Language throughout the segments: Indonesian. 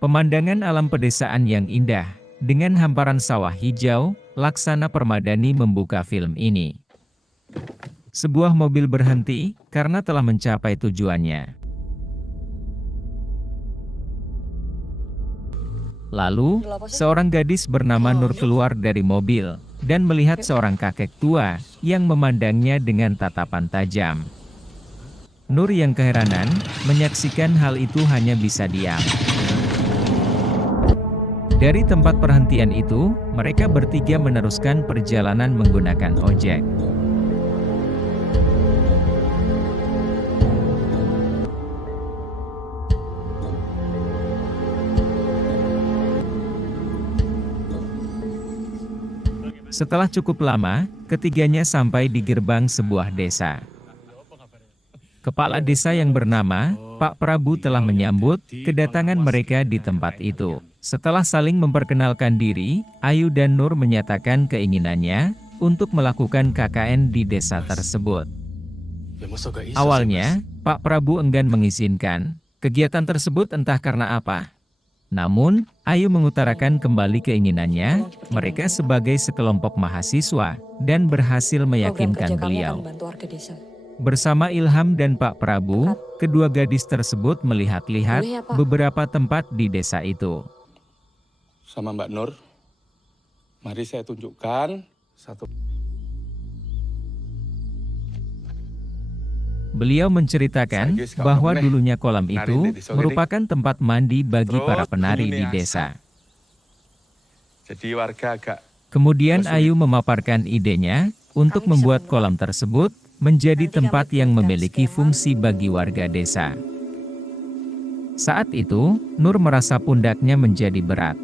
Pemandangan alam pedesaan yang indah, dengan hamparan sawah hijau, Laksana Permadani membuka film ini. Sebuah mobil berhenti, karena telah mencapai tujuannya. Lalu, seorang gadis bernama Nur keluar dari mobil, dan melihat seorang kakek tua, yang memandangnya dengan tatapan tajam. Nur yang keheranan, menyaksikan hal itu hanya bisa diam. Dari tempat perhentian itu, mereka bertiga meneruskan perjalanan menggunakan ojek. Setelah cukup lama, ketiganya sampai di gerbang sebuah desa. Kepala desa yang bernama Pak Prabu telah menyambut kedatangan mereka di tempat itu. Setelah saling memperkenalkan diri, Ayu dan Nur menyatakan keinginannya untuk melakukan KKN di desa tersebut. Awalnya, Pak Prabu enggan mengizinkan kegiatan tersebut entah karena apa. Namun, Ayu mengutarakan kembali keinginannya, mereka sebagai sekelompok mahasiswa, dan berhasil meyakinkan beliau. Bersama Ilham dan Pak Prabu, kedua gadis tersebut melihat-lihat beberapa tempat di desa itu. Sama Mbak Nur, mari saya tunjukkan satu. Beliau menceritakan bahwa dulunya kolam itu merupakan tempat mandi bagi para penari di desa. Jadi warga agak. Kemudian Ayu memaparkan idenya untuk membuat kolam tersebut menjadi tempat yang memiliki fungsi bagi warga desa. Saat itu, Nur merasa pundaknya menjadi berat.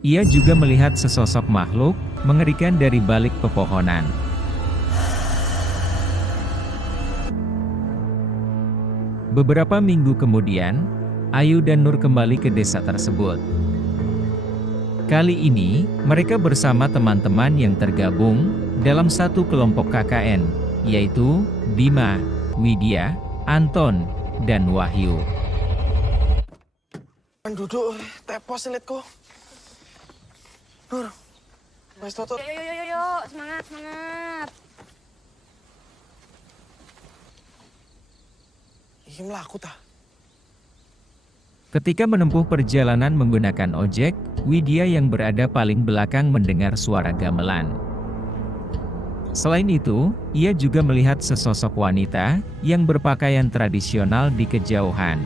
Ia juga melihat sesosok makhluk mengerikan dari balik pepohonan. Beberapa minggu kemudian, Ayu dan Nur kembali ke desa tersebut. Kali ini, mereka bersama teman-teman yang tergabung dalam satu kelompok KKN, yaitu Bima, Widya, Anton, dan Wahyu. Duduk, tepos litku. Nur, Mas Toto. Yuk, semangat. Ini melaku ta? Ketika menempuh perjalanan menggunakan ojek, Widya yang berada paling belakang mendengar suara gamelan. Selain itu, ia juga melihat sesosok wanita yang berpakaian tradisional di kejauhan.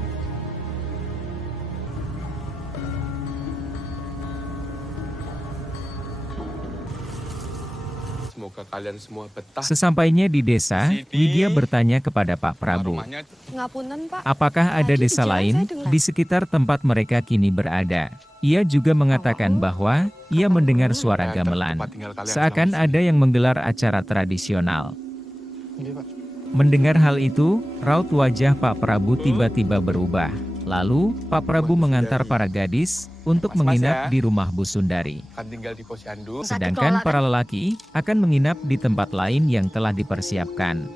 Semoga kalian semua betah. Sesampainya di desa, Widya bertanya kepada Pak Prabu, Ngapunten, Pak. apakah ada desa lain di sekitar tempat mereka kini berada? Ia juga mengatakan bahwa ia mendengar suara gamelan, seakan ada yang menggelar acara tradisional. Mendengar hal itu, raut wajah Pak Prabu tiba-tiba berubah. Lalu, Pak Prabu mengantar para gadis untuk menginap di rumah Bu Sundari. Kan tinggal di posyandu. Sedangkan para lelaki akan menginap di tempat lain yang telah dipersiapkan.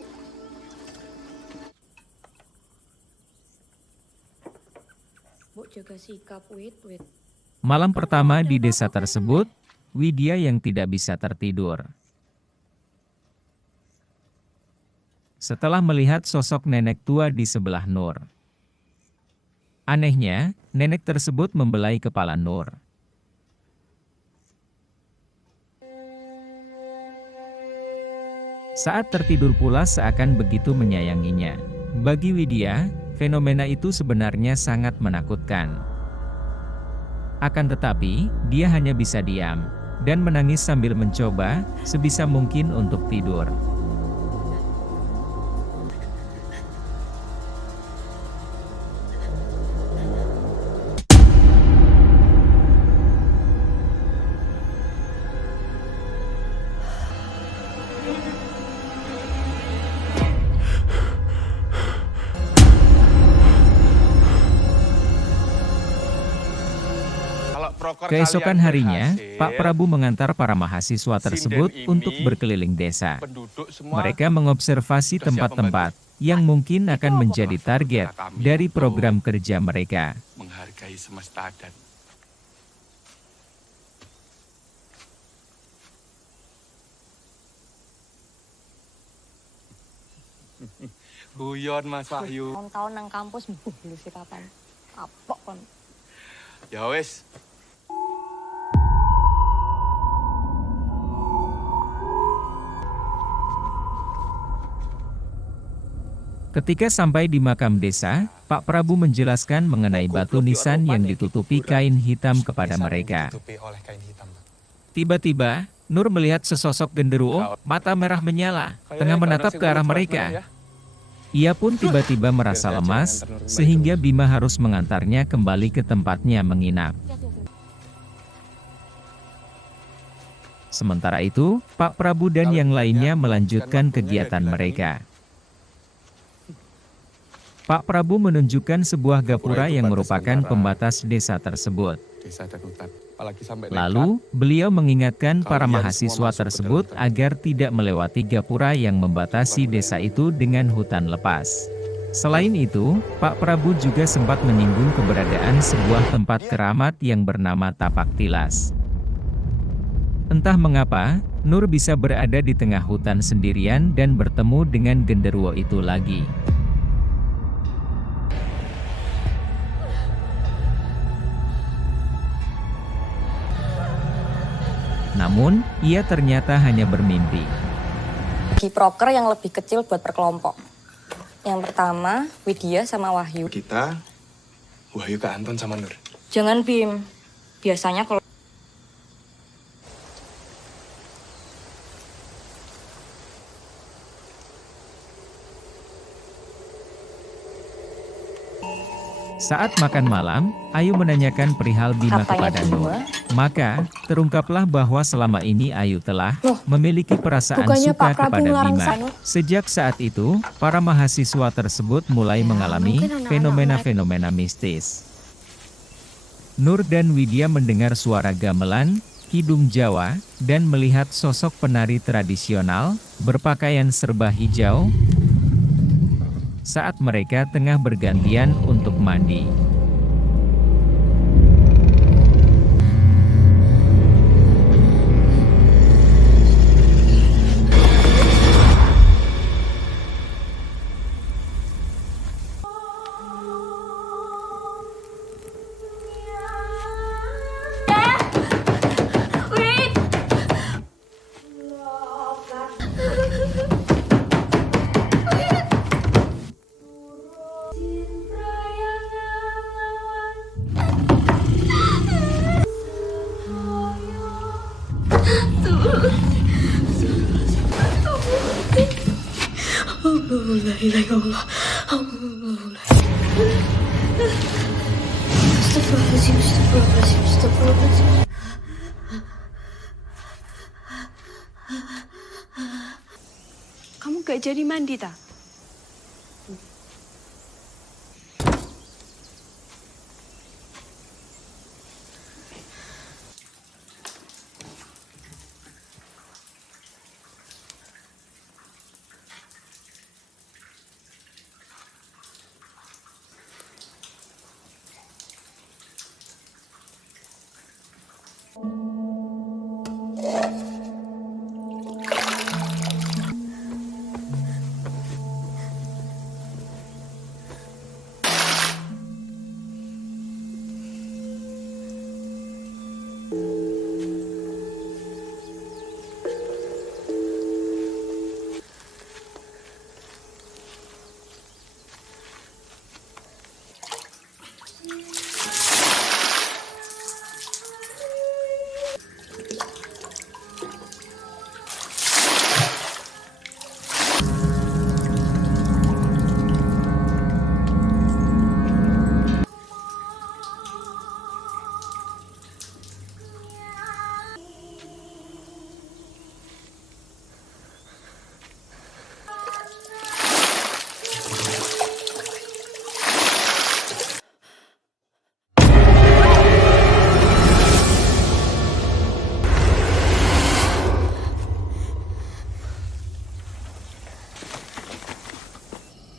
Bu, jaga sikap, Wit. Malam pertama di desa tersebut, Widya yang tidak bisa tertidur. Setelah melihat sosok nenek tua di sebelah Nur. Anehnya, nenek tersebut membelai kepala Nur. Saat tertidur pula seakan begitu menyayanginya. Bagi Widya, fenomena itu sebenarnya sangat menakutkan. Akan tetapi, dia hanya bisa diam, dan menangis sambil mencoba sebisa mungkin untuk tidur. Keesokan harinya, Pak Prabu mengantar para mahasiswa tersebut untuk berkeliling desa. Mereka mengobservasi tempat-tempat yang mungkin akan menjadi target dari program kerja mereka. Menghargai semesta dan guyon Mas Wahyu. Tahun-tahun nang kampus mbuh lu sih kapan. Kapok kon. Ya wis. Ketika sampai di makam desa, Pak Prabu menjelaskan mengenai batu nisan yang ditutupi kain hitam kepada mereka. Tiba-tiba, Nur melihat sesosok genderuwo, mata merah menyala, tengah menatap ke arah mereka. Ia pun tiba-tiba merasa lemas, sehingga Bima harus mengantarnya kembali ke tempatnya menginap. Sementara itu, Pak Prabu dan yang lainnya melanjutkan kegiatan mereka. Pak Prabu menunjukkan sebuah gapura yang merupakan pembatas desa tersebut. Desa dan hutan. Apalagi sampai Lalu, beliau mengingatkan para mahasiswa tersebut agar tidak melewati gapura yang membatasi desa itu dengan hutan lepas. Selain itu, Pak Prabu juga sempat menyinggung keberadaan sebuah tempat keramat yang bernama Tapak Tilas. Entah mengapa, Nur bisa berada di tengah hutan sendirian dan bertemu dengan genderuwo itu lagi. Namun, ia ternyata hanya bermimpi. Bagi proker yang lebih kecil buat per kelompok. Yang pertama, Widya sama Wahyu. Kita, Wahyu ke Anton sama Nur. Jangan Bim. Biasanya kalau Saat makan malam, Ayu menanyakan perihal Bima Katanya kepada Bima. Nur. Maka, terungkaplah bahwa selama ini Ayu telah memiliki perasaan bukannya suka Pak Prabu kepada ngelarang Bima. Sanur? Sejak saat itu, para mahasiswa tersebut mulai mengalami mungkin anak-anak fenomena-fenomena mistis. Nur dan Widya mendengar suara gamelan, kidung Jawa, dan melihat sosok penari tradisional, berpakaian serba hijau, saat mereka tengah bergantian untuk mandi. Kamu gak jadi mandi, tak?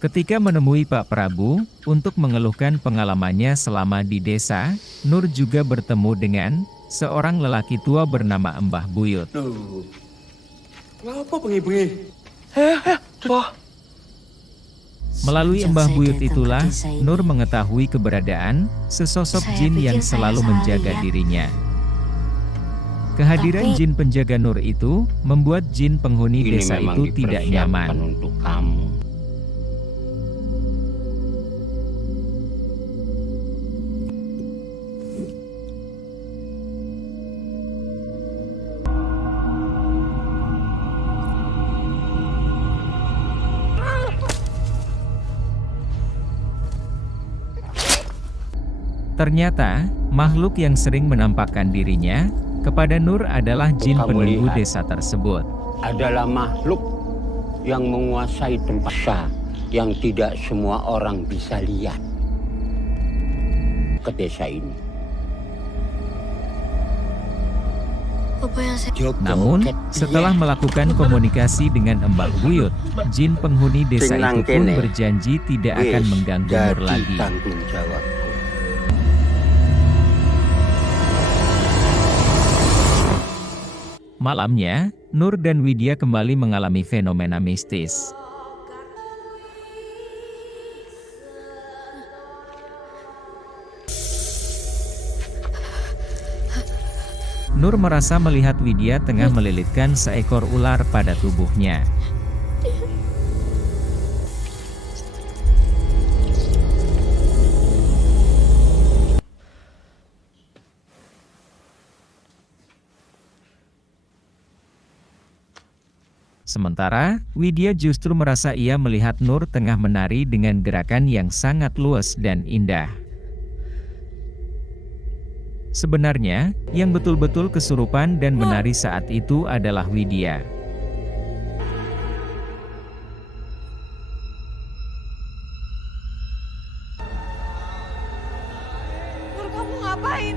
Ketika menemui Pak Prabu untuk mengeluhkan pengalamannya selama di desa, Nur juga bertemu dengan seorang lelaki tua bernama Mbah Buyut. Loh. Kenapa bengi-bengi? Melalui Mbah Buyut itulah, Nur mengetahui keberadaan sesosok jin yang selalu menjaga dirinya. Kehadiran jin penjaga Nur itu membuat jin penghuni desa itu tidak nyaman. Untuk kamu. Ternyata, makhluk yang sering menampakkan dirinya kepada Nur adalah jin Kamu penunggu lihat. desa tersebut. Adalah makhluk yang menguasai tempat yang tidak semua orang bisa lihat ke desa ini. Namun, setelah melakukan komunikasi dengan Mbah Buyut, jin penghuni desa itu pun berjanji tidak akan mengganggu Nur lagi. Tanggung jawab. Malamnya, Nur dan Widya kembali mengalami fenomena mistis. Nur merasa melihat Widya tengah melilitkan seekor ular pada tubuhnya. Sementara, Widya justru merasa ia melihat Nur tengah menari dengan gerakan yang sangat luas dan indah. Sebenarnya, yang betul-betul kesurupan dan menari saat itu adalah Widya. Nur, kamu ngapain?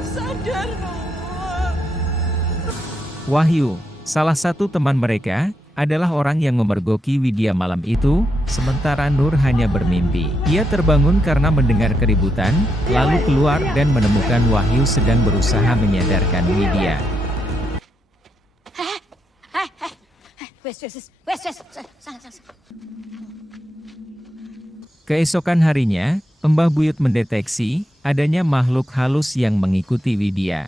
Sadar, Nur. Wahyu, salah satu teman mereka, adalah orang yang memergoki Widya malam itu, sementara Nur hanya bermimpi. Ia terbangun karena mendengar keributan, lalu keluar dan menemukan Wahyu sedang berusaha menyadarkan Widya. Keesokan harinya, Mbah Buyut mendeteksi adanya makhluk halus yang mengikuti Widya.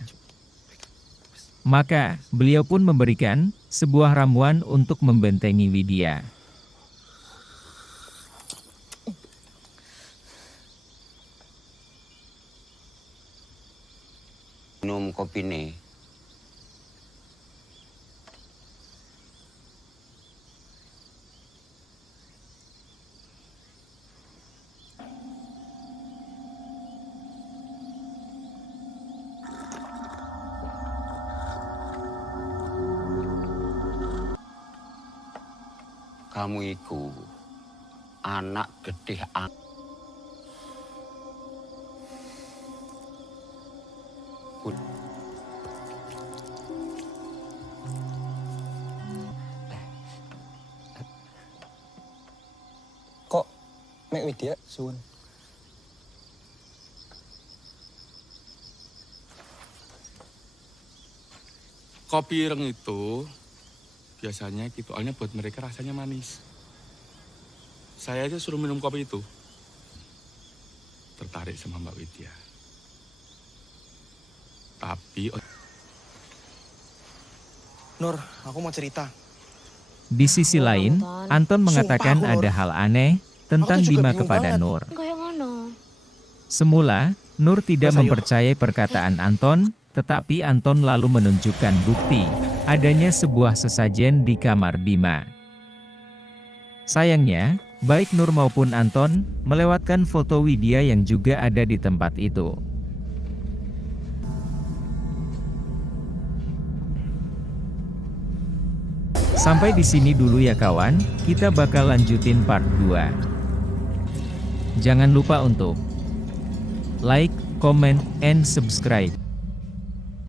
Maka, beliau pun memberikan sebuah ramuan untuk membentengi Widya. Minum kopi nih. Kamu iku anak getih Kok mek Widya suwun? Kopi ireng itu biasanya ritualnya buat mereka rasanya manis. Saya aja suruh minum kopi itu. Tertarik sama Mbak Widya. Tapi Nur, aku mau cerita. Di sisi lain, Anton mengatakan Sumpah, ada hal aneh tentang Aku juga Bima bingung kepada banget. Nur. Kayak ngono. Semula, Nur tidak Mas, ayo. mempercayai perkataan Anton, tetapi Anton lalu menunjukkan bukti adanya sebuah sesajen di kamar Bima. Sayangnya, baik Nur maupun Anton melewatkan foto Widya yang juga ada di tempat itu. Sampai di sini dulu ya kawan, kita bakal lanjutin part 2. Jangan lupa untuk like, comment, and subscribe.